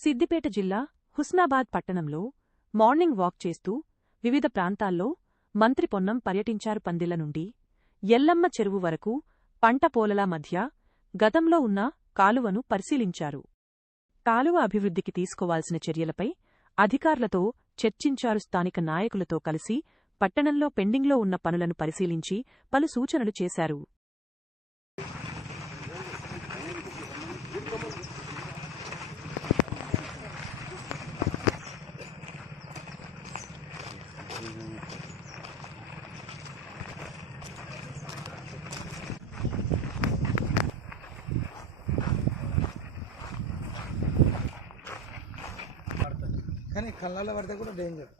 సిద్దిపేట జిల్లా హుస్నాబాద్ పట్టణంలో morning walk చేస్తూ వివిధ ప్రాంతాల్లో మంత్రి పొన్నం పర్యటించారు. పందిళ్ల నుండి ఎల్లమ్మ చెరువు వరకు పంట పోలల మధ్య గతంలో ఉన్న కాలువను పరిశీలించారు. కాలువ అభివృద్ధికి తీసుకోవాల్సిన చర్యలపై అధికారులతో చర్చించారు. స్థానిక నాయకులతో కలిసి పట్టణంలో పెండింగ్లో ఉన్న పనులను పరిశీలించి పలు సూచనలు చేశారు. కానీ కళ్ళల్లో పడితే కూడా డేంజర్.